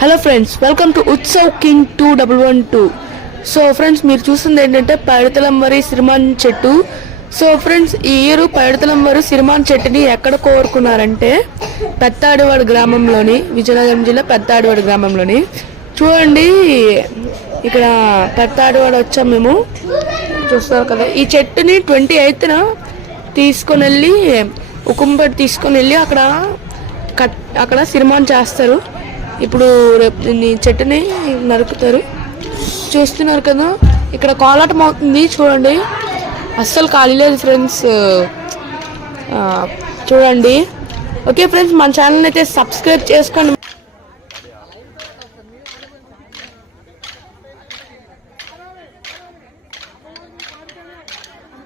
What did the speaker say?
Hello friends, welcome to Utsav king 2112. So friends, మీరు చూస్తుంది ఏంటంటే పైడితలం వరి సిరిమాన్ చెట్టు. సో ఫ్రెండ్స్, ఈ ఇయర్ పైడితలం వరి సిరిమాన్ చెట్టుని ఎక్కడ కోరుకున్నారంటే పెత్తాడివాడ గ్రామంలోని, విజయనగరం జిల్లా పెత్తాడివాడ గ్రామంలోని. చూడండి, ఇక్కడ పెత్తాడివాడ వచ్చాం మేము, చూస్తారు కదా. ఈ చెట్టుని 28న తీసుకొని వెళ్ళి ఉకుంపేట తీసుకొని వెళ్ళి అక్కడ సిరిమాన్ చేస్తారు. ఇప్పుడు రేపు దీన్ని చెట్టుని నరుకుతారు. చూస్తున్నారు కదా, ఇక్కడ కోలాటం అవుతుంది చూడండి. అస్సలు ఖాళీ లేదు ఫ్రెండ్స్, చూడండి. ఓకే ఫ్రెండ్స్, మన ఛానల్ అయితే సబ్స్క్రైబ్ చేసుకోండి.